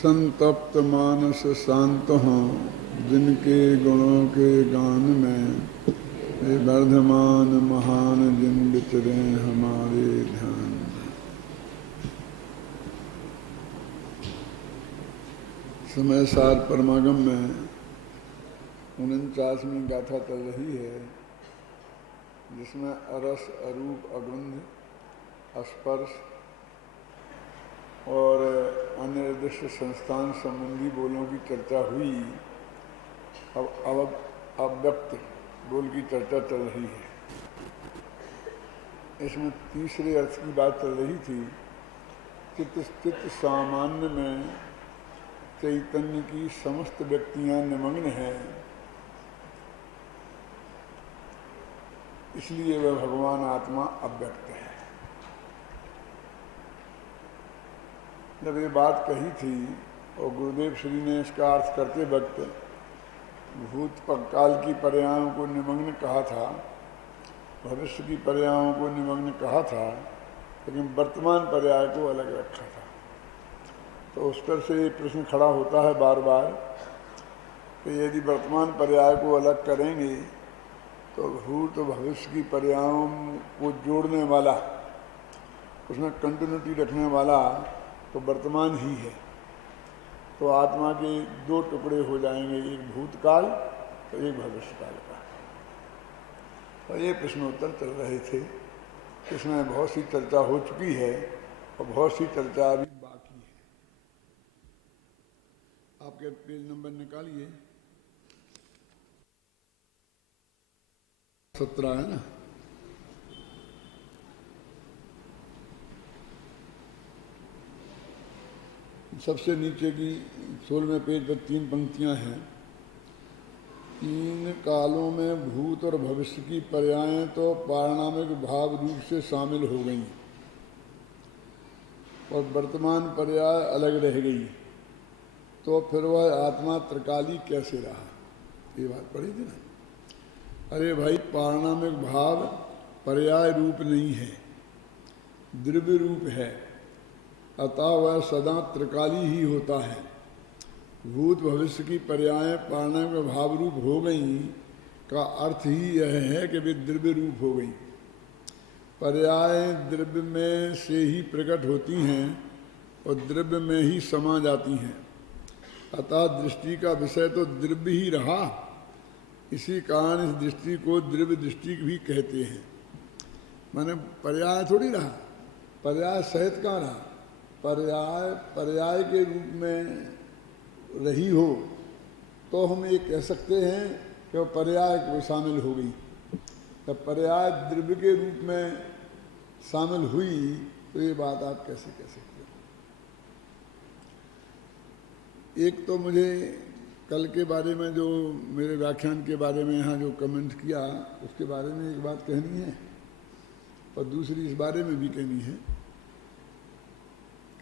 संतप्त मानस शांत हों, जिनके गुणों के गान में वे वर्धमान महान जिन विचरे हमारे ध्यान में। समय सार परमागम में 49वीं गाथा चल रही है, जिसमें अरस, अरूप, अगंध, स्पर्श और अनिर्दिष्ट संस्थान संबंधी बोलों की चर्चा हुई। अब अव्यक्त बोल की चर्चा चल रही है। इसमें तीसरे अर्थ की बात चल रही थी। चित्त सामान्य में चैतन्य की समस्त व्यक्तियां निमग्न हैं, इसलिए वह भगवान आत्मा अव्यक्त है। जब ये बात कही थी और गुरुदेव श्री ने इसका अर्थ करते वक्त भूत काल की पर्यायों को निमग्न कहा था, भविष्य की पर्यायों को निमग्न कहा था, लेकिन वर्तमान पर्याय को अलग रखा था। तो उस पर से प्रश्न खड़ा होता है बार बार कि यदि वर्तमान पर्याय को अलग करेंगे तो भूत और भविष्य की पर्यायों को जोड़ने वाला, उसमें कंटिन्यूटी रखने वाला तो वर्तमान ही है। तो आत्मा के दो टुकड़े हो जाएंगे, एक भूतकाल और एक भविष्यकाल का। और ये प्रश्नोत्तर चल रहे थे। इसमें बहुत सी चर्चा हो चुकी है और बहुत सी चर्चा अभी बाकी है। आपके पेज नंबर निकालिए, 17 है ना। सबसे नीचे की 16वें पेज पर 3 पंक्तियां हैं। 3 कालों में भूत और भविष्य की पर्यायें तो पारणामिक भाव रूप से शामिल हो गईं और वर्तमान पर्याय अलग रह गई, तो फिर वह आत्मा त्रिकाली कैसे रहा? ये बात पढ़ी थी ना। अरे भाई, पारणामिक भाव पर्याय रूप नहीं है, द्रव्य रूप है, अतः वह सदा त्रिकाली ही होता है। भूत भविष्य की पर्यायें पारणामिक भाव रूप हो गई का अर्थ ही यह है कि वे द्रव्य रूप हो गई। पर्याय द्रव्य में से ही प्रकट होती हैं और द्रव्य में ही समा जाती हैं, अतः दृष्टि का विषय तो द्रव्य ही रहा। इसी कारण इस दृष्टि को द्रव्य दृष्टि भी कहते हैं। माने पर्याय थोड़ी रहा, पर्याय सहित कहाँ रहा? पर्याय के रूप में रही हो तो हम ये कह सकते हैं कि वह पर्याय को शामिल हो गई। तब पर्याय द्रव्य के रूप में शामिल हुई तो ये बात आप कैसे कह सकते हो? एक तो मुझे कल के बारे में, जो मेरे व्याख्यान के बारे में यहाँ जो कमेंट किया, उसके बारे में एक बात कहनी है और दूसरी इस बारे में भी कहनी है।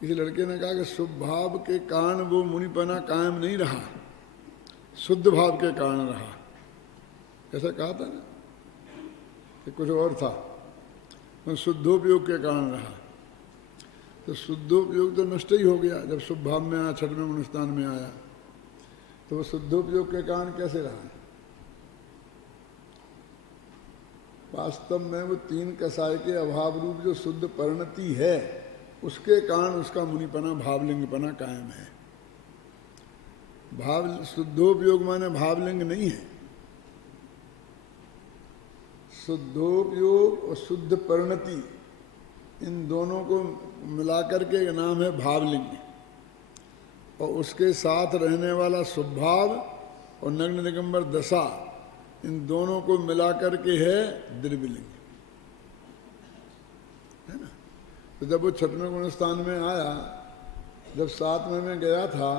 किसी लड़के ने कहा कि शुभ भाव के कारण वो मुनिपना कायम नहीं रहा, शुद्ध भाव के कारण रहा। ऐसा कहा था ना कि कुछ और था, तो शुद्धोपयोग के कारण रहा। तो शुद्धोपयोग तो नष्ट ही हो गया जब शुभ भाव में आया, 6वें अनुष्ठान में आया, तो वो शुद्धोपयोग के कारण कैसे रहा? वास्तव में वो 3 कसाय के अभाव रूप जो शुद्ध परिणति है, उसके कारण उसका मुनिपना, भावलिंगपना कायम है। भाव शुद्धोपयोग माने भावलिंग नहीं है। शुद्धोपयोग और शुद्ध परिणति, इन दोनों को मिलाकर के नाम है भावलिंग, और उसके साथ रहने वाला शुभभाव और नग्न दिगंबर दशा, इन दोनों को मिलाकर के है द्रव्यलिंग, है ना। तो जब वो 6वें गुणस्थान में आया, जब 7वें में गया था,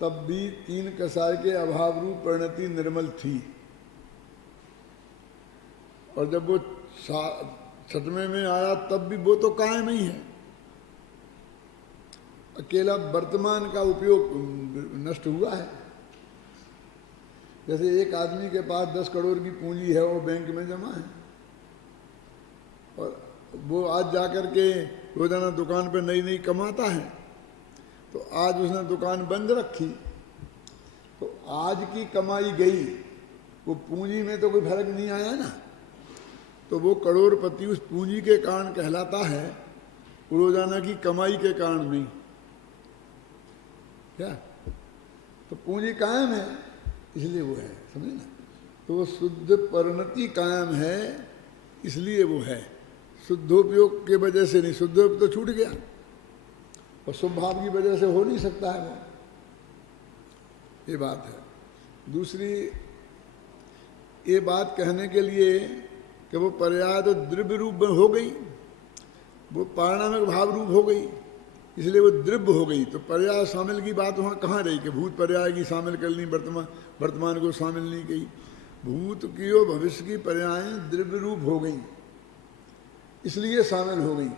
तब भी 3 कसाय के अभाव रूप परिणति निर्मल थी, और जब वो 6वें में आया तब भी वो तो कायम ही है। अकेला वर्तमान का उपयोग नष्ट हुआ है। जैसे एक आदमी के पास 10 करोड़ की पूंजी है, वो बैंक में जमा है, और वो आज जाकर के रोजाना दुकान पे नई नई कमाता है, तो आज उसने दुकान बंद रखी, तो आज की कमाई गई, वो पूंजी में तो कोई फर्क नहीं आया ना, तो वो करोड़पति उस पूंजी के कारण कहलाता है, रोजाना की कमाई के कारण नहीं। क्या? तो पूंजी कायम है इसलिए वो है, समझे ना। तो वो शुद्ध परिणति कायम है इसलिए वो है, शुद्धोपयोग के वजह से नहीं। शुद्धोपयोग तो छूट गया और स्वभाव की वजह से हो नहीं सकता है वो, ये बात है। दूसरी ये बात कहने के लिए कि वो पर्याय तो द्रव्य रूप में हो गई, वो पारिणामिक भाव रूप हो गई, इसलिए वो द्रव्य हो गई। तो पर्याय शामिल की बात वहाँ कहाँ रही कि भूत पर्याय की शामिल कर ली, वर्तमान को शामिल नहीं की। भूत की और भविष्य की पर्यायें द्रव्य रूप हो गई इसलिए शामिल हो गई,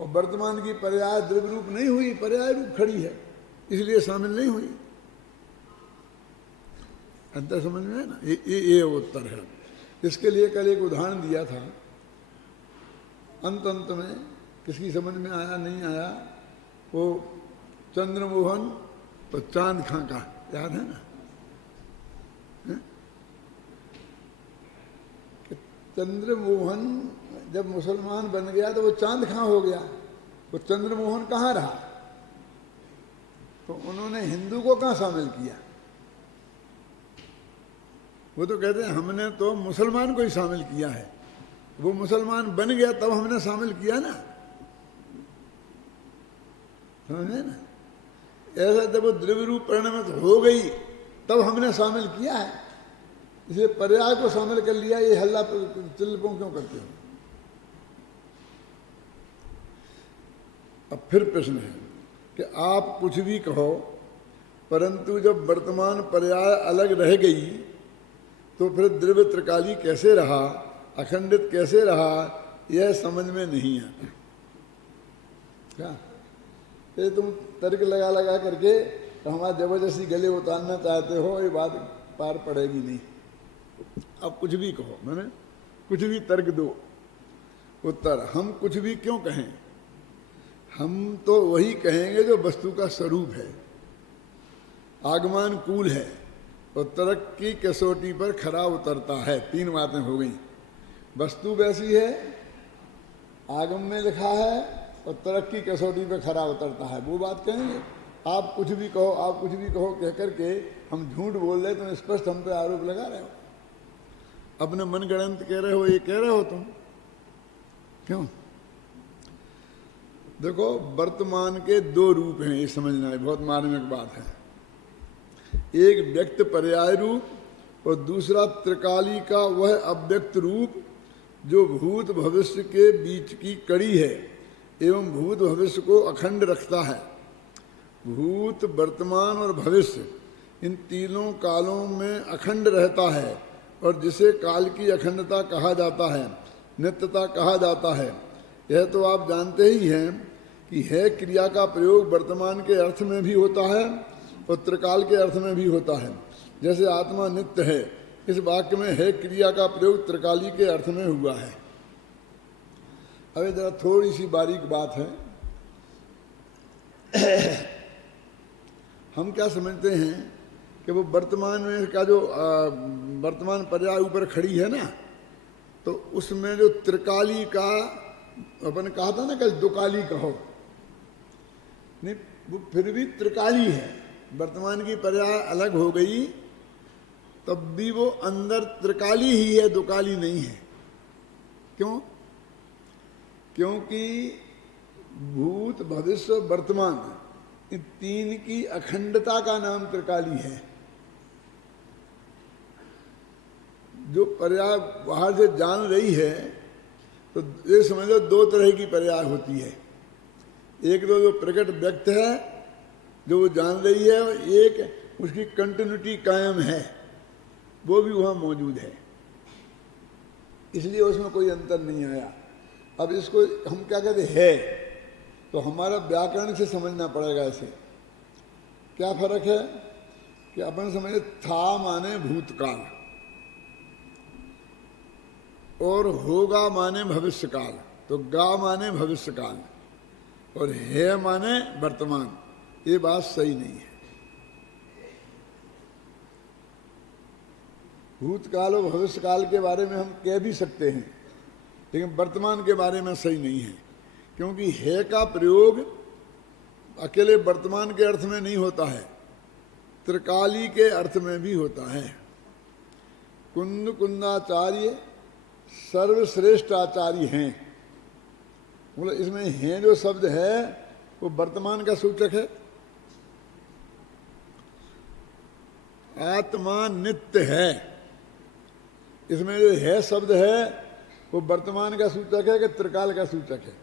और वर्तमान की पर्याय द्रव्य रूप नहीं हुई, पर्याय रूप खड़ी है इसलिए शामिल नहीं हुई। अंतर समझ में है ना। ये उत्तर है। इसके लिए कल एक उदाहरण दिया था, अंत में किसकी समझ में आया नहीं आया, वो चंद्रमोहन और चांद खां का याद है ना। चंद्रमोहन जब मुसलमान बन गया तो वो चांद खां हो गया, वो चंद्रमोहन कहाँ रहा। तो उन्होंने हिंदू को कहाँ शामिल किया। वो तो कहते हैं हमने तो मुसलमान को ही शामिल किया है, वो मुसलमान बन गया तब हमने शामिल किया ना, समझे ना। ऐसा जब वो द्रव्य रूप परिणमित हो गई तब हमने शामिल किया है, इसलिए पर्याय को शामिल कर लिया। ये हल्ला चिल्लपों क्यों करते हो। अब फिर प्रश्न है कि आप कुछ भी कहो, परंतु जब वर्तमान पर्याय अलग रह गई तो फिर द्रव्य त्रिकाली कैसे रहा, अखंडित कैसे रहा, यह समझ में नहीं आता। क्या ये तुम तर्क लगा लगा करके तो हमारा जबरदस्ती गले उतारना चाहते हो, ये बात पार पड़ेगी नहीं। अब कुछ भी कहो, मैंने कुछ भी तर्क दो। उत्तर, हम कुछ भी क्यों कहें, हम तो वही कहेंगे जो वस्तु का स्वरूप है, आगमन है और तर्क की कसौटी पर खरा उतरता है। तीन बातें हो गई, वस्तु वैसी है, आगम में लिखा है और तर्क की कसौटी पर खरा उतरता है, वो बात कहेंगे। आप कुछ भी कहो, आप कुछ भी कहो कह करके हम झूठ बोल रहे, तुम स्पष्ट हम पे आरोप लगा रहे हो, अपने मन गणंत कह रहे हो, ये कह रहे हो तुम क्यों। देखो वर्तमान के दो रूप हैं, ये समझना है, बहुत मार्मिक बात है। एक व्यक्त पर्याय रूप और दूसरा त्रिकाली का वह अव्यक्त रूप जो भूत भविष्य के बीच की कड़ी है एवं भूत भविष्य को अखंड रखता है। भूत, वर्तमान और भविष्य इन तीनों कालों में अखंड रहता है और जिसे काल की अखंडता कहा जाता है, नित्यता कहा जाता है। यह तो आप जानते ही हैं कि है क्रिया का प्रयोग वर्तमान के अर्थ में भी होता है और त्रिकाल के अर्थ में भी होता है। जैसे आत्मा नित्य है, इस वाक्य में है क्रिया का प्रयोग त्रिकाली के अर्थ में हुआ है। अब जरा थोड़ी सी बारीक बात है। हम क्या समझते हैं कि वो वर्तमान में का जो वर्तमान पर्याय ऊपर खड़ी है ना, तो उसमें जो त्रिकाली का अपन कहा था ना, कल दुकाली कहो, नहीं वो फिर भी त्रिकाली है। वर्तमान की पर्याय अलग हो गई तब भी वो अंदर त्रिकाली ही है, दुकाली नहीं है। क्यों? क्योंकि भूत, भविष्य, वर्तमान इन तीन की अखंडता का नाम त्रिकाली है। जो पर्याय बाहर से जान रही है तो ये समझ लो दो तरह की पर्याय होती है। एक तो जो प्रकट व्यक्त है जो वो जान रही है, और एक उसकी कंटिन्यूटी कायम है, वो भी वहाँ मौजूद है, इसलिए उसमें कोई अंतर नहीं आया। अब इसको हम क्या कहते हैं, तो हमारा व्याकरण से समझना पड़ेगा इसे। क्या फर्क है कि अपन समझे था माने भूतकाल और होगा माने भविष्यकाल, तो गा माने भविष्यकाल और है माने वर्तमान। ये बात सही नहीं है। भूतकाल और भविष्यकाल के बारे में हम कह भी सकते हैं, लेकिन वर्तमान के बारे में सही नहीं है, क्योंकि है का प्रयोग अकेले वर्तमान के अर्थ में नहीं होता है, त्रिकाली के अर्थ में भी होता है। कुंद कुंदाचार्य सर्वश्रेष्ठ आचार्य हैं, मतलब इसमें हैं जो शब्द है वो वर्तमान का सूचक है। आत्मा नित्य है, इसमें जो है शब्द है वो वर्तमान का सूचक है कि त्रिकाल का सूचक है?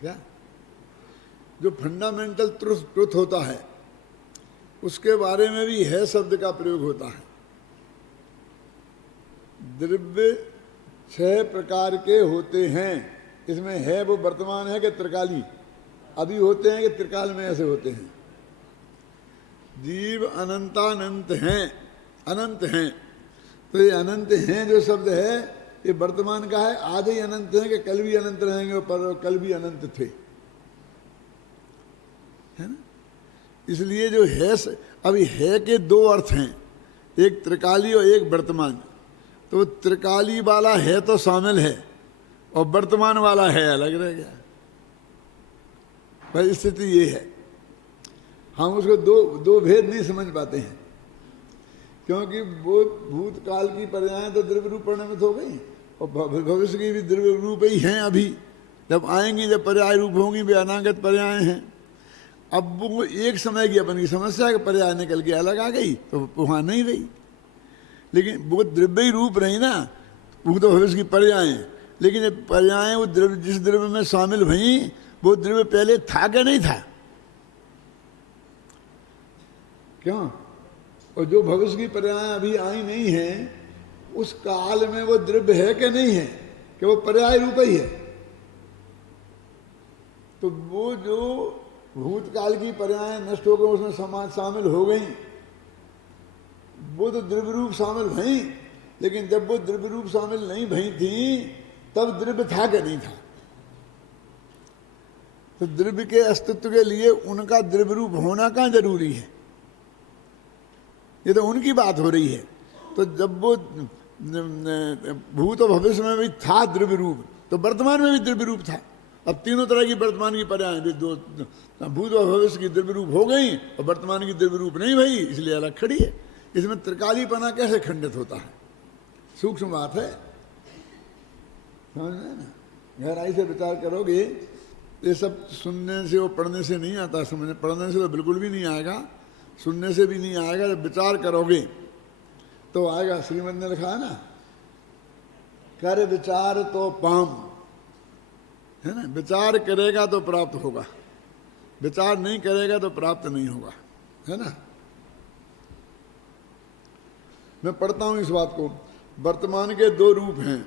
क्या जो फंडामेंटल ट्रुथ होता है उसके बारे में भी है शब्द का प्रयोग होता है। द्रव्य 6 प्रकार के होते हैं, इसमें है वो वर्तमान है कि त्रिकाली? अभी होते हैं कि त्रिकाल में ऐसे होते हैं? जीव अनंतानंत हैं, अनंत हैं, तो ये अनंत हैं जो शब्द है ये वर्तमान का है। आज ही अनंत हैं कि कल भी अनंत रहेंगे, पर कल भी अनंत थे, है ना? इसलिए जो है, अभी है के 2 अर्थ हैं, एक त्रिकाली और एक वर्तमान। तो त्रिकाली वाला है तो शामिल है और वर्तमान वाला है अलग रह गया। भाई स्थिति ये है, हम उसको दो भेद नहीं समझ पाते हैं, क्योंकि वो भूतकाल की पर्याय तो द्रव्य रूप परिणमित हो गई और भविष्य की भी द्रव्य रूप ही हैं। अभी जब आएंगी, जब पर्याय रूप होंगी, वे अनागत पर्याय हैं। अब वो एक समय की अपन की समस्या है कि पर्याय निकल के अलग आ गई तो वहाँ नहीं रही, लेकिन वो द्रव्य ही रूप रही ना, वो तो भविष्य की पर्याय हैं। लेकिन जब पर्याय वो द्रव्य जिस द्रव्य में शामिल हुई वो द्रव्य पहले था क्या नहीं था? क्यों? और जो भविष्य की पर्याय अभी आई नहीं है उस काल में वो द्रव्य है कि नहीं है, कि वो पर्याय रूप ही है? तो वो जो भूतकाल की पर्याय नष्ट होकर उसमें समाज शामिल हो गई, वो तो द्रव्य रूप शामिल भई, लेकिन जब वो द्रव्य रूप शामिल नहीं भई थी तब द्रव्य था कि नहीं था? तो द्रव्य के अस्तित्व के लिए उनका द्रव्य रूप होना कहाँ जरूरी है? ये तो उनकी बात हो रही है। तो जब वो भूत और भविष्य में भी था द्रव्य रूप, तो वर्तमान में भी द्रव्य रूप था। अब तीनों तरह की वर्तमान की पर्याय भी दो, भूत और भविष्य की द्रव्य रूप हो गई और वर्तमान की द्रव्य रूप नहीं भई, इसलिए अलग खड़ी है। इसमें त्रिकालीपना कैसे खंडित होता है? सूक्ष्म बात है, समझ में ना? गहराई से विचार करोगे, ये सब सुनने से और पढ़ने से नहीं आता समझ, पढ़ने से तो बिल्कुल भी नहीं आएगा, सुनने से भी नहीं आएगा। जब विचार करोगे तो आएगा। श्रीमद ने लिखा है ना, कर विचार तो पाम, है ना? विचार करेगा तो प्राप्त होगा, विचार नहीं करेगा तो प्राप्त नहीं होगा, है ना? मैं पढ़ता हूं इस बात को। वर्तमान के 2 रूप हैं,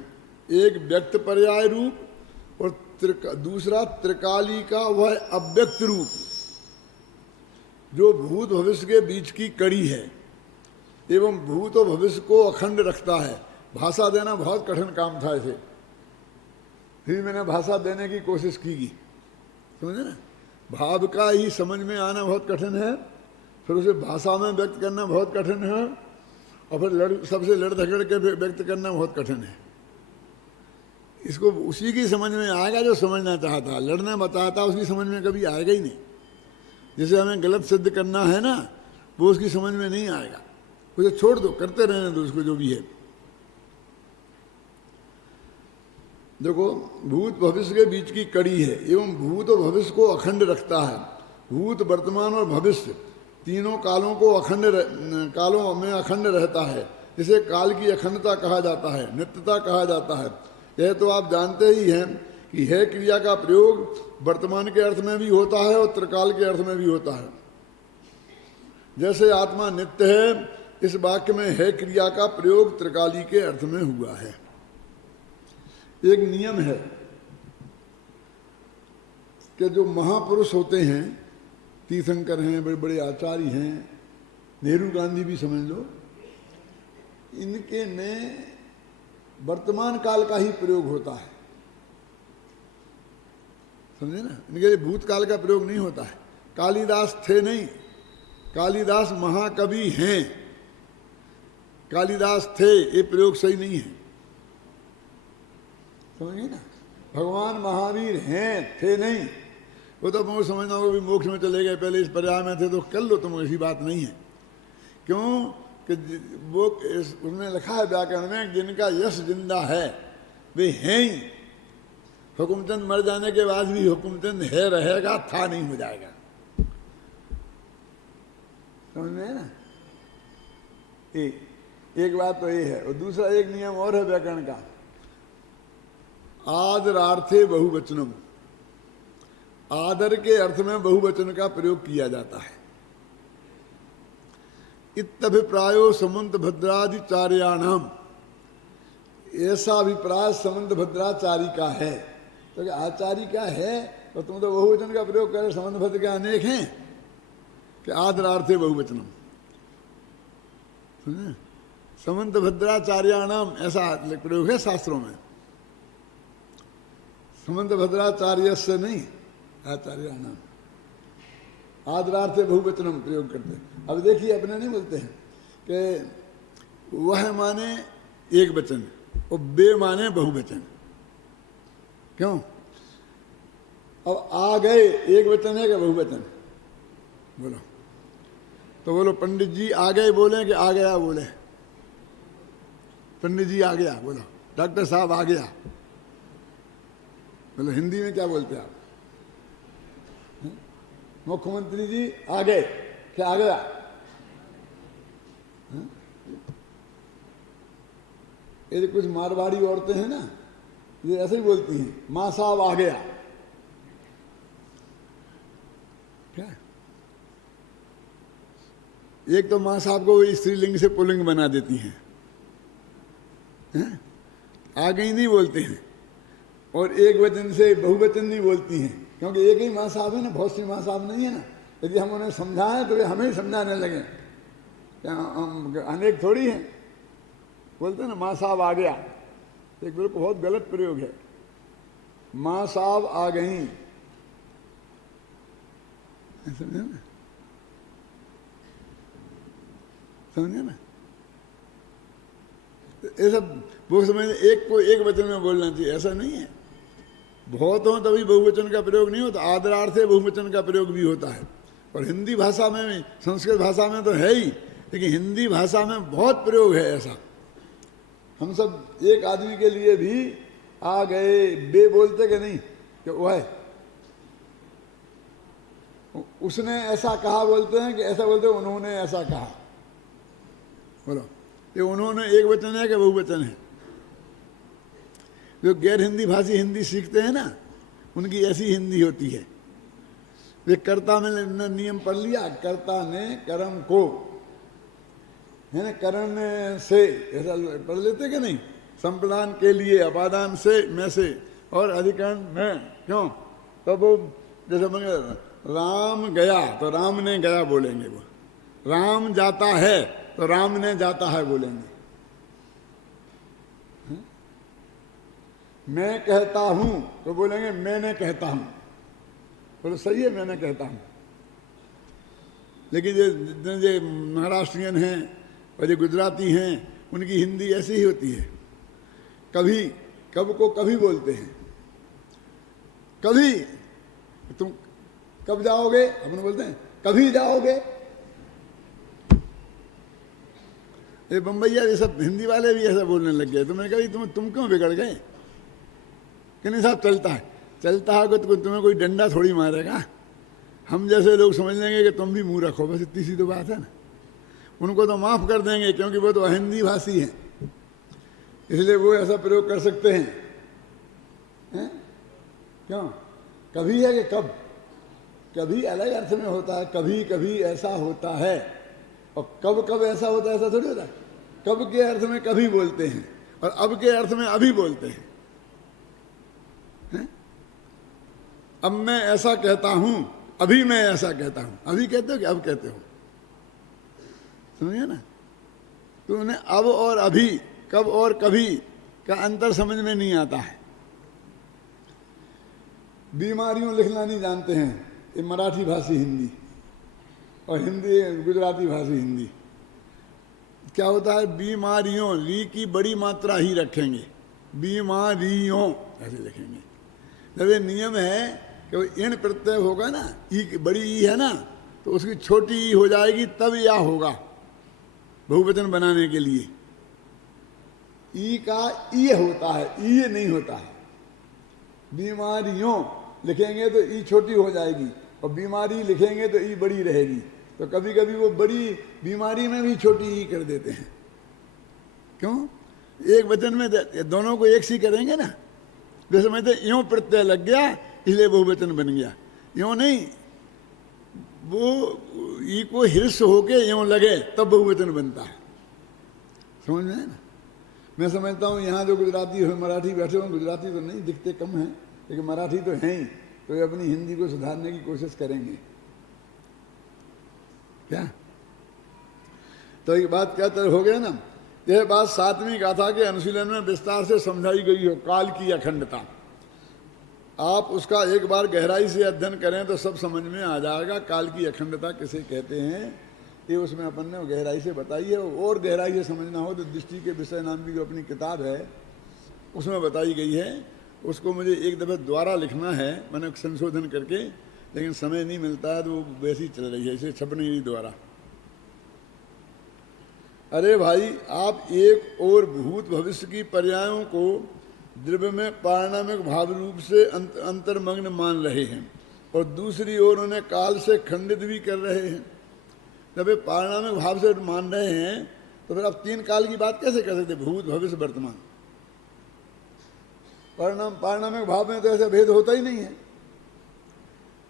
एक व्यक्त पर्याय रूप और दूसरा त्रिकाली का वह अव्यक्त रूप, जो भूत भविष्य के बीच की कड़ी है एवं भूत और भविष्य को अखंड रखता है। भाषा देना बहुत कठिन काम था इसे, फिर मैंने भाषा देने की कोशिश की, समझे ना? भाव का ही समझ में आना बहुत कठिन है, फिर उसे भाषा में व्यक्त करना बहुत कठिन है, और फिर सबसे लड़ झगड़ के व्यक्त करना बहुत कठिन है। इसको उसी की समझ में आएगा जो समझना चाहता, लड़ना बताता उसकी समझ में कभी आएगा ही नहीं। जिसे हमें गलत सिद्ध करना है ना, वो उसकी समझ में नहीं आएगा। उसे छोड़ दो, करते रहने दो उसको जो भी है। देखो, भूत भविष्य के बीच की कड़ी है एवं भूत और भविष्य को अखंड रखता है। भूत वर्तमान और भविष्य तीनों कालों को कालों में अखंड रहता है। इसे काल की अखंडता कहा जाता है, नित्यता कहा जाता है। यह तो आप जानते ही हैं कि है क्रिया का प्रयोग वर्तमान के अर्थ में भी होता है और त्रिकाल के अर्थ में भी होता है। जैसे आत्मा नित्य है, इस वाक्य में है क्रिया का प्रयोग त्रिकाली के अर्थ में हुआ है। एक नियम है कि जो महापुरुष होते हैं, तीर्थंकर हैं, बड़े बड़े आचार्य हैं, नेहरू गांधी भी समझ लो, इनके में वर्तमान काल का ही प्रयोग होता है। समझे ना, इनके लिए भूतकाल का प्रयोग नहीं होता है। कालिदास थे नहीं, कालिदास महाकवि हैं, कालिदास थे, ये प्रयोग सही नहीं है, समझिए ना। भगवान महावीर हैं, थे नहीं, वो तो तुमको समझना होगा भी मोक्ष में चले गए, पहले इस पर्याय में थे तो कर लो तुम, ऐसी बात नहीं है। क्यों कि वो उसने लिखा है व्याकरण में, जिनका यश जिंदा है वे हैं ही, हुकुमचंद मर जाने के बाद भी हुकुमचंद है, रहेगा, था नहीं हो जाएगा, समझ में है ना। एक बात तो ये है, और दूसरा एक नियम और है व्याकरण का, आदरार्थे बहुवचनम, आदर के अर्थ में बहुवचन का प्रयोग किया जाता है। इत्यभिप्रायो समंत भद्रादिचार्याणाम, ऐसा अभिप्राय समंत भद्राचारी का है। तो आचार्य का है तो तुम तो बहुवचन का प्रयोग करें, समंत भद्र के अनेक हैं कि आदरार्थे बहुवचनम, समंत भद्राचार्याणाम ऐसा प्रयोग है शास्त्रों में, समंत भद्राचार्य से नहीं, आचार्याणाम, आदरार्थे बहुवचनम प्रयोग करते हैं। अब देखिए अपने नहीं बोलते हैं कि वह माने एक वचन और बे माने बहुवचन, क्यों? अब आ गए एक वचन है क्या बहुवचन? बोलो तो बोलो पंडित जी आ गए बोले कि आ गया बोले? पंडित जी आ गया बोलो, डॉक्टर साहब आ गया बोलो। हिंदी में क्या बोलते हैं आप? मुख्यमंत्री जी आ गए, क्या आ गया? ये कुछ मारवाड़ी औरतें हैं ना, ये ऐसे ही बोलती हैं, माँ साहब आ गया, क्या? एक तो माँ साहब को स्त्रीलिंग से पुल्लिंग बना देती हैं, आ गई नहीं बोलते हैं, और एक वचन से बहुवचन नहीं बोलती हैं, क्योंकि एक ही माँ साहब है ना, बहुत सी माँ साहब नहीं है ना। यदि हम उन्हें समझाएं तो वे हमें ही समझाने लगे, क्या हम अनेक थोड़ी हैं। बोलते हैं ना माँ साहब आ गया, एक बिल्कुल बहुत गलत प्रयोग है। माँ साहब आ गई, समझे ना, समझे ना। ऐसा वो समझ एक को एक वचन में बोलना चाहिए, ऐसा नहीं है। बहुत हो तभी बहुवचन का प्रयोग नहीं होता, आदरार्थे बहुवचन का प्रयोग भी होता है। और हिंदी भाषा में भी, संस्कृत भाषा में तो है ही, लेकिन हिंदी भाषा में बहुत प्रयोग है ऐसा। हम सब एक आदमी के लिए भी आ गए बे बोलते कि नहीं, कि वो है उसने ऐसा कहा बोलते हैं कि ऐसा बोलते हैं उन्होंने ऐसा कहा। बोलो ये उन्होंने एक वचन है कि बहुवचन है? जो गैर हिंदी भाषी हिंदी सीखते हैं ना, उनकी ऐसी हिंदी होती है। वे कर्ता में नियम पढ़ लिया, कर्ता ने कर्म को, है ना, करण से, ऐसा पढ़ लेते कि नहीं? संप्रदान के लिए, अपादान से, में से, और अधिकरण में, क्यों? तो वो जैसे राम गया तो राम ने गया बोलेंगे, वो राम जाता है तो राम ने जाता है बोलेंगे। मैं कहता हूं तो बोलेंगे मैंने कहता हूं। बोलो सही है, मैंने कहता हूं। लेकिन जो महाराष्ट्रियन हैं और जो गुजराती हैं, उनकी हिंदी ऐसी ही होती है। कभी, कब को कभी बोलते हैं, कभी तुम कब जाओगे, अपन बोलते हैं कभी जाओगे। ये बम्बैया ये सब हिंदी वाले भी ऐसा बोलने लग गए। तो मैंने कहा तुम क्यों बिगड़ गए? कि नहीं साहब चलता है, चलता है तो तुम्हें कोई डंडा थोड़ी मारेगा। हम जैसे लोग समझ लेंगे कि तुम भी मुंह रखो, बस इतनी सी तो बात है ना। उनको तो माफ़ कर देंगे क्योंकि वो तो हिंदी भाषी हैं, इसलिए वो ऐसा प्रयोग कर सकते हैं, क्यों? कभी है कि कब? कभी अलग अर्थ में होता है, कभी कभी ऐसा होता है, और कब कब ऐसा होता है, ऐसा थोड़ी होता है। कब के अर्थ में कभी बोलते हैं और अब के अर्थ में अभी बोलते हैं। अब मैं ऐसा कहता हूं, अभी मैं ऐसा कहता हूं। अभी कहते हो कि अब कहते हो? समझिए ना। तो उन्हें अब और अभी, कब और कभी का अंतर समझ में नहीं आता है। बीमारियों लिखना नहीं जानते हैं, ये मराठी भाषी हिंदी और हिंदी गुजराती भाषी हिंदी। क्या होता है, बीमारियों, री की बड़ी मात्रा ही रखेंगे, बीमारियों ऐसे लिखेंगे। जब ये नियम है कि इन प्रत्यय होगा ना, ई बड़ी ई है ना, तो उसकी छोटी ई हो जाएगी, तब या होगा बहुवचन बनाने के लिए। ई का ई होता है, ई नहीं होता है। बीमारियों लिखेंगे तो ई छोटी हो जाएगी, और बीमारी लिखेंगे तो ई बड़ी रहेगी। तो कभी कभी वो बड़ी बीमारी में भी छोटी ई कर देते हैं। क्यों? एक वचन में दोनों को एक सी करेंगे ना, वे समझते यूं प्रत्यय लग गया इसलिए बहुवचन बन गया। यूं नहीं, वो ई को हिर्स होके यूं लगे तब बहुवचन बनता है। समझ में है ना? मैं समझता हूँ यहाँ जो गुजराती हो, मराठी बैठे हो, गुजराती तो नहीं दिखते, कम हैं, लेकिन मराठी तो हैं ही, तो ये अपनी हिंदी को सुधारने की कोशिश करेंगे क्या? तो एक बात क्या तरह हो गया ना, यह बात 7वीं गाथा के अनुशीलन में विस्तार से समझाई गई हो, काल की अखंडता। आप उसका एक बार गहराई से अध्ययन करें तो सब समझ में आ जाएगा, काल की अखंडता किसे कहते हैं। ये उसमें अपन ने गहराई से बताई है, और गहराई से समझना हो तो दृष्टि के विषय नाम की जो अपनी किताब है उसमें बताई गई है। उसको मुझे एक दफ़े दोबारा लिखना है, मैंने संशोधन करके, लेकिन समय नहीं मिलता है तो वो वैसी चल रही है, इसे छप नहीं रही दोबारा। अरे भाई, आप एक और भूत भविष्य की पर्यायों को द्रव्य में पारिणामिक भाव रूप से अंतर्मग्न मान रहे हैं, और दूसरी ओर उन्हें काल से खंडित भी कर रहे हैं। जब ये पारिणामिक भाव से मान रहे हैं तो फिर आप 3 काल की बात कैसे कर सकते? भूत भविष्य वर्तमान। पारिणामिक भाव में तो ऐसा भेद होता ही नहीं है।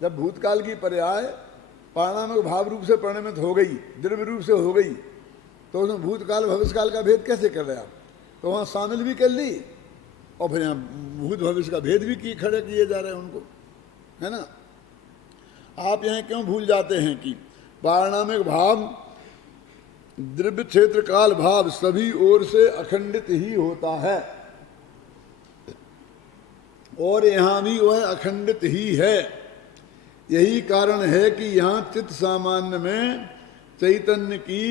जब भूतकाल की पर्याय पारिणामिक भाव रूप से परिणमित हो गई, द्रव्य रूप से हो गई, तो उसमें भूतकाल भविष्यकाल का भेद कैसे कर रहे आप? तो वहाँ शामिल भी कर ली, और फिर यहाँ भूत भविष्य का भेद भी खड़े किए जा रहे हैं उनको, है ना? आप यहाँ क्यों भूल जाते हैं कि पारिणामिक भाव, द्रव्य क्षेत्र काल भाव सभी ओर से अखंडित ही होता है, और यहाँ भी वह अखंडित ही है। यही कारण है कि यहाँ चित्त सामान्य में चैतन्य की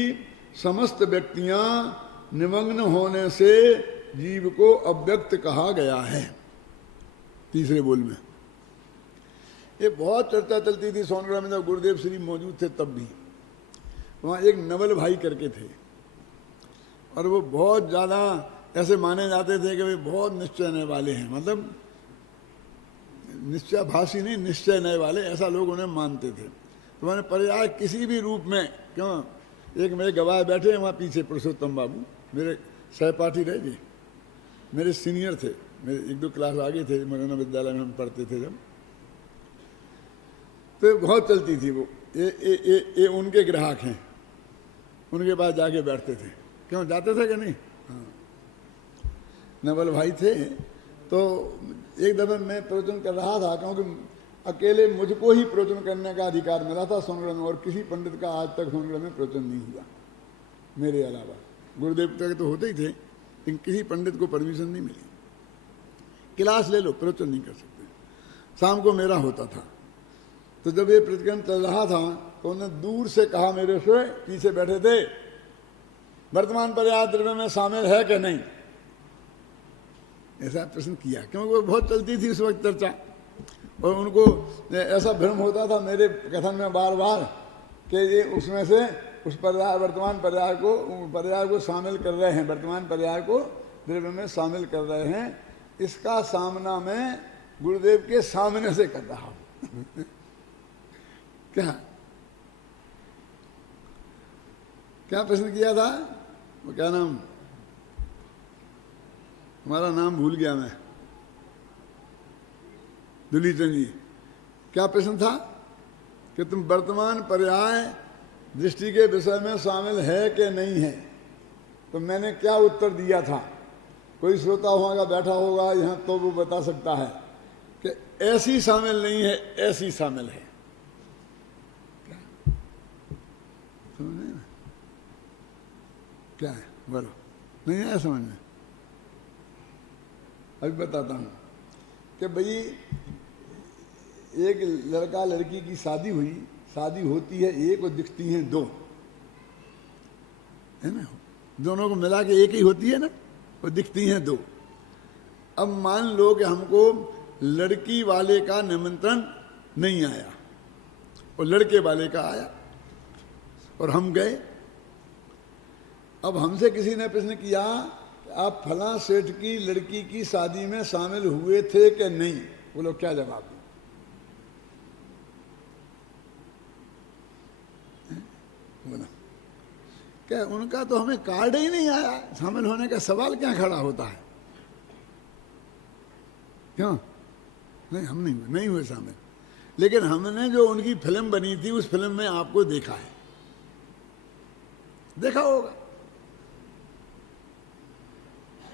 समस्त व्यक्तियां निमग्न होने से जीव को अव्यक्त कहा गया है। तीसरे बोल में ये बहुत चर्चा चलती थी सोनगढ़ में, जब गुरुदेव श्री मौजूद थे तब भी। वहाँ एक नवल भाई करके थे, और वो बहुत ज़्यादा ऐसे माने जाते थे कि वे बहुत निश्चय नए वाले हैं, मतलब निश्चय भाषी नहीं, निश्चय नए वाले, ऐसा लोग उन्हें मानते थे। तो मैंने पर्याय किसी भी रूप में, क्यों, एक मेरे गवाह बैठे हैं वहाँ पीछे, पुरुषोत्तम बाबू, मेरे सहपाठी रहे जी, मेरे सीनियर थे, मेरे 1-2 क्लास आगे थे, मगना विद्यालय में हम पढ़ते थे जब। तो बहुत चलती थी वो, ये उनके ग्राहक हैं, उनके पास जाके बैठते थे। क्यों जाते थे कि नहीं? हाँ, नवल भाई थे। तो एक दफ़े मैं प्रवचन कर रहा था, क्योंकि अकेले मुझको ही प्रवचन करने का अधिकार मिला था सोनगढ़ में, और किसी पंडित का आज तक सोनगढ़ में प्रवचन नहीं हुआ मेरे अलावा। गुरुदेव के तो होते ही थे, लेकिन किसी पंडित को परमिशन नहीं मिली। क्लास ले लो, प्रवचन नहीं कर सकते। शाम को मेरा होता था, तो जब ये प्रवचन चल रहा था तो उन्होंने दूर से कहा मेरे से, पीछे बैठे थे, वर्तमान पर्याय द्रव्य में शामिल है कि नहीं, ऐसा प्रश्न किया। क्योंकि वो बहुत चलती थी उस वक्त चर्चा, और उनको ऐसा भ्रम होता था मेरे कथन में बार बार कि ये उसमें से उस पर्याय, वर्तमान पर्याय को शामिल कर रहे हैं, वर्तमान पर्याय को द्रव्य में शामिल कर रहे हैं। इसका सामना मैं गुरुदेव के सामने से कर रहा हूँ। क्या प्रश्न किया था? वो क्या नाम, हमारा नाम भूल गया मैं, दुलीचंद जी। क्या प्रश्न था कि तुम वर्तमान पर्याय दृष्टि के विषय में शामिल है कि नहीं है? तो मैंने क्या उत्तर दिया था? कोई श्रोता होगा बैठा होगा यहाँ तो वो बता सकता है कि ऐसी शामिल नहीं है, ऐसी शामिल है। क्या है बोलो? नहीं है समझ में? अभी बताता हूँ कि भाई एक लड़का लड़की की शादी हुई, शादी होती है एक और दिखती हैं दो, है ना, दोनों को मिला के एक ही होती है ना, वो दिखती हैं दो। अब मान लो कि हमको लड़की वाले का निमंत्रण नहीं आया और लड़के वाले का आया और हम गए। अब हमसे किसी ने प्रश्न किया आप फलां सेठ की लड़की की शादी में शामिल हुए थे कि नहीं, बोलो क्या जवाब दें? बोला क्या उनका तो हमें कार्ड ही नहीं आया, शामिल होने का सवाल क्या खड़ा होता है? क्यों नहीं, हम नहीं हुए शामिल, लेकिन हमने जो उनकी फिल्म बनी थी उस फिल्म में आपको देखा है, देखा होगा।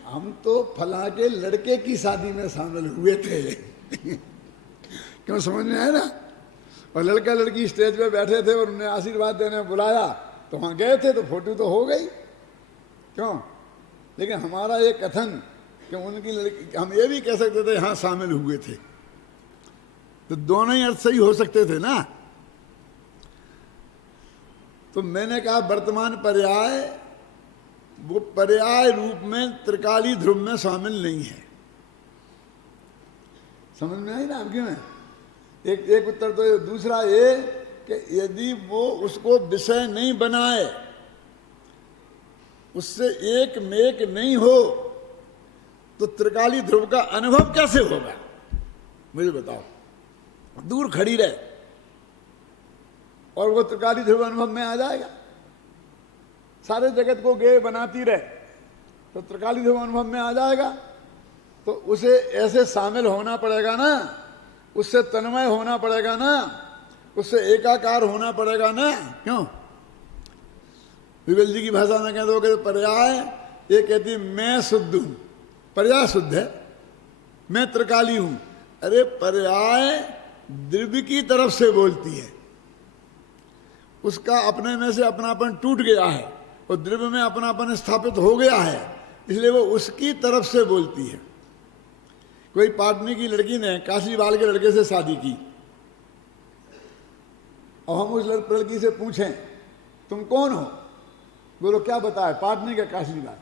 हम तो फला के लड़के की शादी में शामिल हुए थे क्यों, समझ में आया ना? और लड़का लड़की स्टेज पे बैठे थे और उन्हें आशीर्वाद देने बुलाया तो वहां गए थे, तो फोटो तो हो गई, क्यों? लेकिन हमारा ये कथन कि उनकी लड़की, हम ये भी कह सकते थे हाँ शामिल हुए थे, तो दोनों ही अर्थ सही हो सकते थे ना। तो मैंने कहा वर्तमान पर्याय वो पर्याय रूप में त्रिकाली ध्रुव में शामिल नहीं है। समझ में आई ना आपकी? में एक उत्तर तो ये, दूसरा ये कि यदि वो उसको विषय नहीं बनाए, उससे एक मेक नहीं हो, तो त्रिकाली ध्रुव का अनुभव कैसे होगा? मुझे बताओ। दूर खड़ी रहे और वो त्रिकाली ध्रुव अनुभव में आ जाएगा। सारे जगत को गेय बनाती रहे तो त्रिकाली ध्रुव अनुभव में आ जाएगा। तो उसे ऐसे शामिल होना पड़ेगा ना, उससे तन्मय होना पड़ेगा ना, उससे एकाकार होना पड़ेगा ना, क्यों? विवेल जी की भाषा में कह दोगे पर्याय, ये कहती मैं शुद्ध हूं, पर्याय शुद्ध है, मैं त्रिकाली हूं। अरे पर्याय द्रव्य की तरफ से बोलती है, उसका अपने में से अपनापन टूट गया है और द्रव्य में अपनापन स्थापित हो गया है, इसलिए वो उसकी तरफ से बोलती है। कोई पाटनी की लड़की ने काशीवाल के लड़के से शादी की और हम उस लड़की से पूछें तुम कौन हो, बोलो क्या बताए, पाटनी का काशीवाल,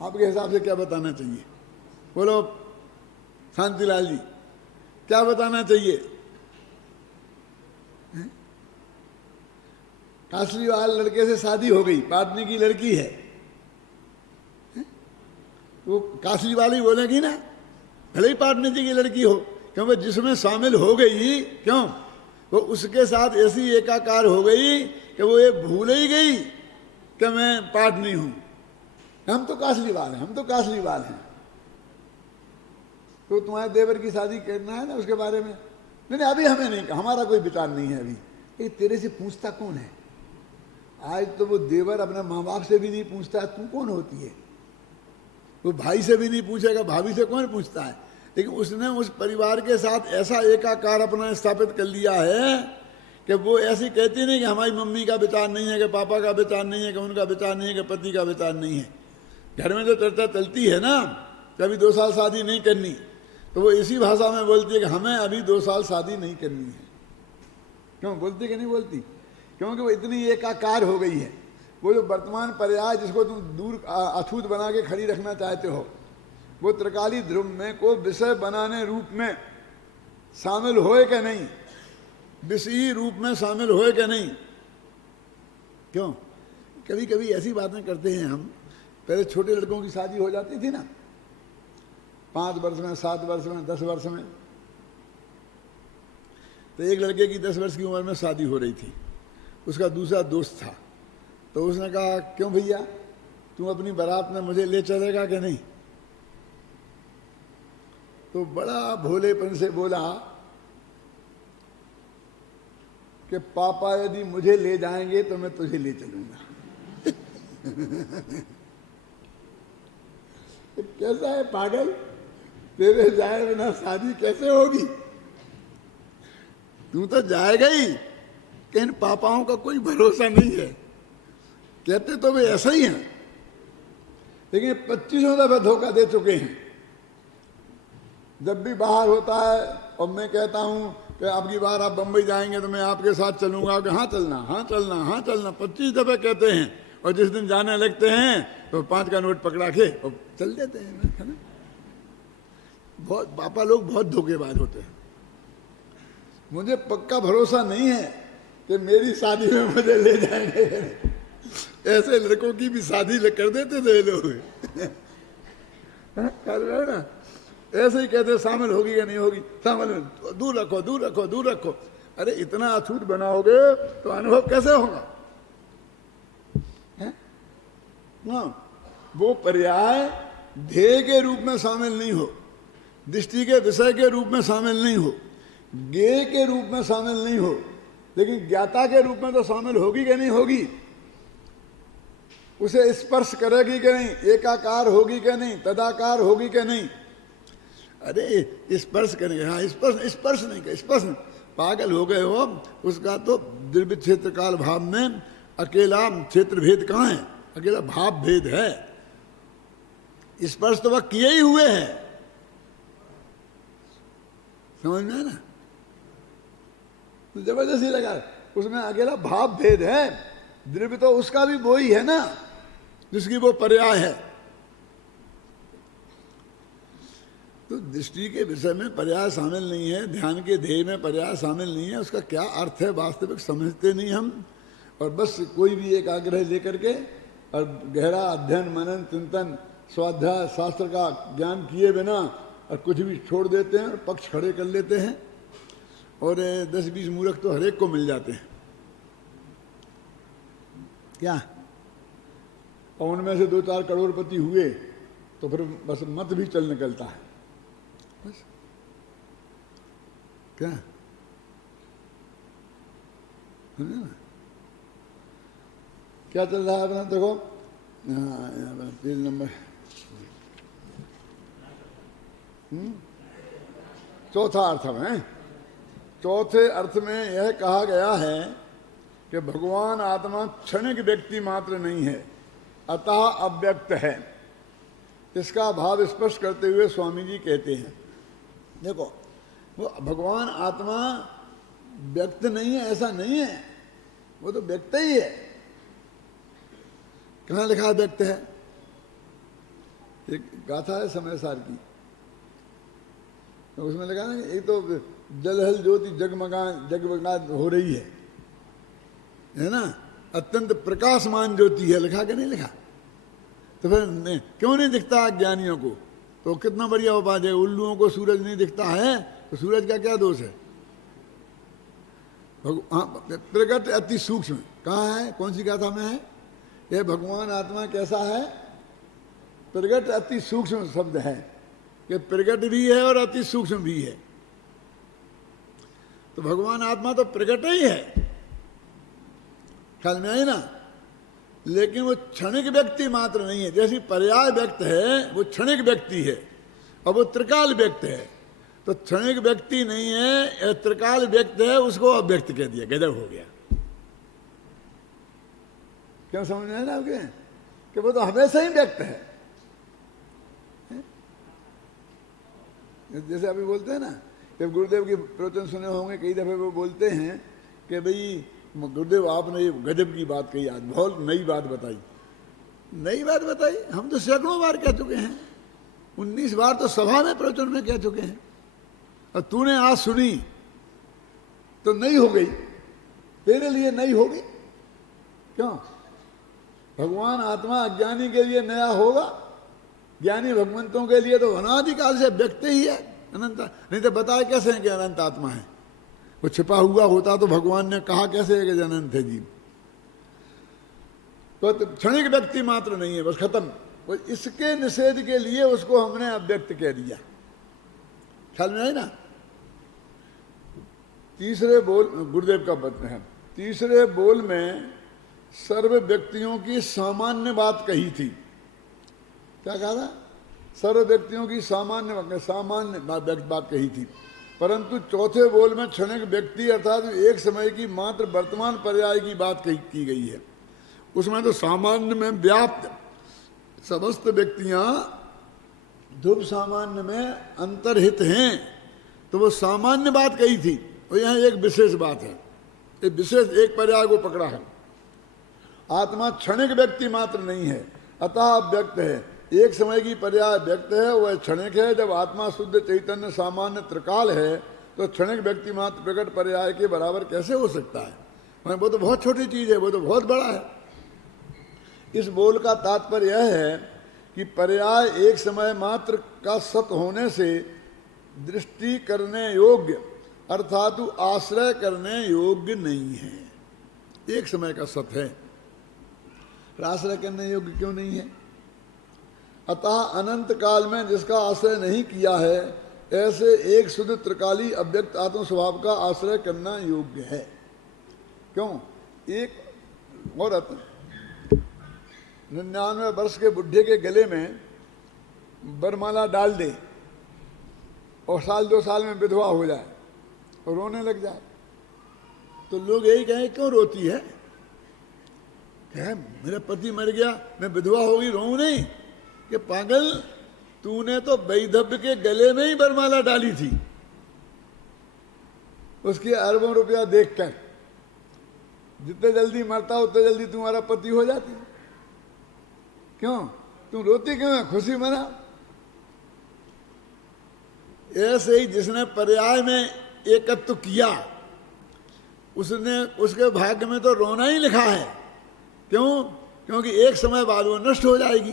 आपके हिसाब से क्या बताना चाहिए? बोलो शांतिलाल जी क्या बताना चाहिए? काशीवाल लड़के से शादी हो गई, पाटनी की लड़की है, वो काशीवाल ही बोलेगी ना, भले ही पाटनी जी की लड़की हो, क्योंकि जिसमें शामिल हो गई, क्यों, वो उसके साथ ऐसी एकाकार हो गई कि वो ये भूल ही गई कि मैं पाटनी हूं। हम तो काशीवाल हैं, हम तो काशीवाल हैं। तो तुम्हारे देवर की शादी करना है ना, उसके बारे में नहीं अभी हमें नहीं, हमारा कोई विचार नहीं है अभी। ये तेरे से पूछता कौन है? आज तो वो देवर अपने माँ बाप से भी नहीं पूछता है तू कौन होती है, वो भाई से भी नहीं पूछेगा, भाभी से कौन पूछता है। लेकिन उसने उस परिवार के साथ ऐसा एकाकार अपना स्थापित कर लिया है कि वो ऐसी कहती नहीं कि हमारी मम्मी का विचार नहीं है, कि पापा का विचार नहीं है, कि उनका विचार नहीं है, कि पति का विचार नहीं है। घर में जो चर्चा चलती है ना, कभी 2 साल शादी नहीं करनी, तो वो इसी भाषा में बोलती है कि हमें अभी 2 साल शादी नहीं करनी है। क्यों बोलती कि नहीं बोलती? क्योंकि वो इतनी एकाकार हो गई है। वो जो वर्तमान पर्याय जिसको तुम दूर अछूत बना के खड़ी रखना चाहते हो, वो त्रिकाली ध्रुव में को विषय बनाने रूप में शामिल होए कि नहीं, विषयी रूप में शामिल होए कि नहीं? क्यों कभी कभी ऐसी बातें करते हैं हम। पहले छोटे लड़कों की शादी हो जाती थी ना, 5 वर्ष में, 7 वर्ष में, 10 वर्ष में। तो एक लड़के की 10 वर्ष की उम्र में शादी हो रही थी, उसका दूसरा दोस्त था। तो उसने कहा क्यों भैया तुम अपनी बारात में मुझे ले चलेगा कि नहीं? तो बड़ा भोलेपन से बोला कि पापा यदि मुझे ले जाएंगे तो मैं तुझे ले चलूंगा। कैसा है पागल, तेरे जाए बिना शादी कैसे होगी? तू तो जाएगा ही, कि इन पापाओं का कोई भरोसा नहीं है। कहते तो वे ऐसा ही हैं, लेकिन 25 दफा धोखा दे चुके हैं। जब भी बाहर होता है और मैं कहता हूँ कि अब की बार आप बम्बई जाएंगे तो मैं आपके साथ चलूंगा, कि हाँ चलना, हाँ चलना, हाँ चलना 25 दफे कहते हैं, और जिस दिन जाने लगते हैं तो 5 का नोट पकड़ा के और चल देते हैं, है ना। बहुत पापा लोग बहुत धोखेबाज होते हैं। मुझे पक्का भरोसा नहीं है कि मेरी शादी में मुझे ले जाएंगे। ऐसे लड़कों की भी शादी कर देते थे लोग। कर रहे ना, ऐसे ही कहते शामिल होगी या नहीं होगी, शामिल दूर रखो, दूर रखो, दूर रखो। अरे इतना अछूत बनाओगे तो अनुभव कैसे होगा? हाँ, वो पर्याय ध्येय के रूप में शामिल नहीं हो, दृष्टि के विषय के रूप में शामिल नहीं हो, ज्ञेय के रूप में शामिल नहीं हो, लेकिन ज्ञाता के रूप में तो शामिल होगी कि नहीं होगी? उसे स्पर्श करेगी कि नहीं, एकाकार होगी कि नहीं, तदाकार होगी कि नहीं? अरे स्पर्श करेंगे, हाँ स्पर्श नहीं कर, स्पर्श नहीं। पागल हो गए हो? उसका तो द्रव्य क्षेत्र काल भाव में अकेला क्षेत्र भेद कहाँ है? अकेला भाव भेद है। स्पर्श तो वह किए ही हुए है, समझ में है ना? तो जबरदस्ती लगा, उसमें अकेला भाव भेद है। द्रव्य तो उसका भी वो ही है ना जिसकी वो पर्याय है। तो दृष्टि के विषय में पर्याय शामिल नहीं है, ध्यान के ध्येय में पर्याय शामिल नहीं है, उसका क्या अर्थ है वास्तविक समझते नहीं हम। और बस कोई भी एक आग्रह लेकर के और गहरा अध्ययन, मनन, चिंतन, स्वाध्याय, शास्त्र का ज्ञान किए बिना और कुछ भी छोड़ देते हैं और पक्ष खड़े कर लेते हैं। और 10-20 मूर्ख तो हरेक को मिल जाते हैं क्या, और उनमें से 2-4 करोड़पति हुए तो फिर बस मत भी चल निकलता है बस। क्या क्या चल रहा है अपना? देखो पेज नंबर 4था अर्थ में, चौथे अर्थ में यह कहा गया है कि भगवान आत्मा क्षणिक व्यक्ति मात्र नहीं है, अतः अव्यक्त है। इसका भाव स्पष्ट करते हुए स्वामी जी कहते हैं, देखो वो भगवान आत्मा व्यक्त नहीं है ऐसा नहीं है, वो तो व्यक्त ही है। कहाँ लिखा व्यक्त है? एक गाथा है समय सार की, तो उसमें लिखा ना, एक तो जलहल ज्योति जगमगा हो रही है ना, अत्यंत प्रकाशमान ज्योति है, लिखा कि नहीं लिखा? तो फिर क्यों नहीं दिखता ज्ञानियों को? तो कितना बढ़िया उपाय है, उल्लुओं को सूरज नहीं दिखता है तो सूरज का क्या दोष है? प्रगट अति सूक्ष्म कहाँ है, कौन सी गाथा में है? यह भगवान आत्मा कैसा है? प्रगट अति सूक्ष्म शब्द है कि प्रगट भी है और अति सूक्ष्म भी है। तो भगवान आत्मा तो प्रगट ही है, ख्याल में आई ना? लेकिन वो क्षणिक व्यक्ति मात्र नहीं है। जैसी पर्याय व्यक्त है वो क्षणिक व्यक्ति है, और वो त्रिकाल व्यक्त है। तो क्षणिक व्यक्ति नहीं है, त्रिकाल व्यक्त है, उसको अव्यक्त कह दिया, गजब हो गया। क्या समझ में है ना आपके? कि वो तो हमेशा ही व्यक्त है। जैसे अभी बोलते हैं ना, जब गुरुदेव के प्रवचन सुने होंगे कई दफे वो बोलते हैं कि भाई गुरुदेव आपने ये गजब की बात कही, आज बहुत नई बात बताई। नई बात बताई? हम तो सैकड़ों बार कह चुके हैं, 19 बार तो सभा में प्रवचन में कह चुके हैं, और तूने आज सुनी तो नई हो गई, तेरे लिए नई होगी क्यों? भगवान आत्मा अज्ञानी के लिए नया होगा, ज्ञानी भगवंतों के लिए तो अनादिकाल से व्यक्त ही है, अनंत। नहीं तो बताए कैसे हैं कि अनंत आत्मा है? वो छिपा हुआ होता तो भगवान ने कहा कैसे है कि अनंत है जीव? तो क्षणिक व्यक्ति मात्र नहीं है, बस खत्म। वो इसके निषेध के लिए उसको हमने अव्यक्त कह दिया, ख्याल में है ना? तीसरे बोल गुरुदेव का वचन है, तीसरे बोल में सर्व व्यक्तियों की सामान्य बात कही थी। क्या कहा था? सर्व व्यक्तियों की सामान्य बात कही थी, परंतु चौथे बोल में क्षणिक व्यक्ति अर्थात एक समय की मात्र वर्तमान पर्याय की बात की गई है। उसमें तो सामान्य में व्याप्त समस्त व्यक्तियां ध्रुव सामान्य में अंतर्हित हैं, तो तो वो सामान्य बात कही थी, और यहाँ एक विशेष बात है, एक विशेष एक पर्याय को पकड़ा है। आत्मा क्षणिक व्यक्ति मात्र नहीं है, अतः व्यक्त है। एक समय की पर्याय व्यक्त है, वह क्षणिक है। जब आत्मा शुद्ध चैतन्य सामान्य त्रिकाल है तो क्षणिक व्यक्ति मात्र प्रकट पर्याय के बराबर कैसे हो सकता है? वो तो बहुत छोटी चीज है, वो तो बहुत बड़ा है। इस बोल का तात्पर्य यह है कि पर्याय एक समय मात्र का सत होने से दृष्टि करने योग्य अर्थात आश्रय करने योग्य नहीं है। एक समय का सत है, आश्रय करने योग्य क्यों नहीं है? अतः अनंत काल में जिसका आश्रय नहीं किया है, ऐसे एक शुद्ध त्रिकाली अव्यक्त आत्म स्वभाव का आश्रय करना योग्य है। क्यों? एक औरत 99 वर्ष के बुढ़े के गले में बरमाला डाल दे और साल 2 साल में विधवा हो जाए और रोने लग जाए, तो लोग यही कहें क्यों रोती है? कहे मेरा पति मर गया, मैं विधवा होगी, रोऊं नहीं? कि पागल, तूने तो वैधव्य के गले में ही बरमाला डाली थी, उसके अरबों रुपया देखकर जितने जल्दी मरता उतने जल्दी तुम्हारा पति हो जाती। क्यों तुम रोती क्यों है? खुशी मना। ऐसे ही जिसने पर्याय में एकत्व किया, उसने उसके भाग्य में तो रोना ही लिखा है। क्यों? क्योंकि एक समय बाद वो नष्ट हो जाएगी।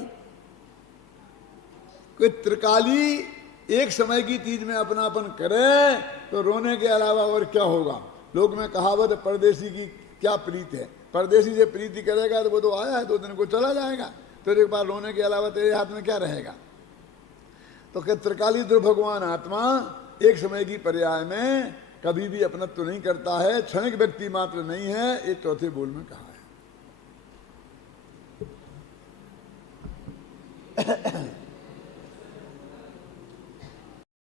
कोई त्रिकाली एक समय की चीज में अपनापन करे तो रोने के अलावा और क्या होगा? लोग में कहावत, परदेसी की क्या प्रीत है। परदेसी से प्रीति करेगा तो वो तो आया है, 2 दिन को चला जाएगा, फिर एक बार रोने के अलावा तेरे हाथ में क्या रहेगा? तो क्या त्रिकाली दुर्भगवान आत्मा एक समय की पर्याय में कभी भी अपनत्व नहीं करता है, क्षणिक व्यक्ति मात्र नहीं है। एक चौथे बोल में कहा है।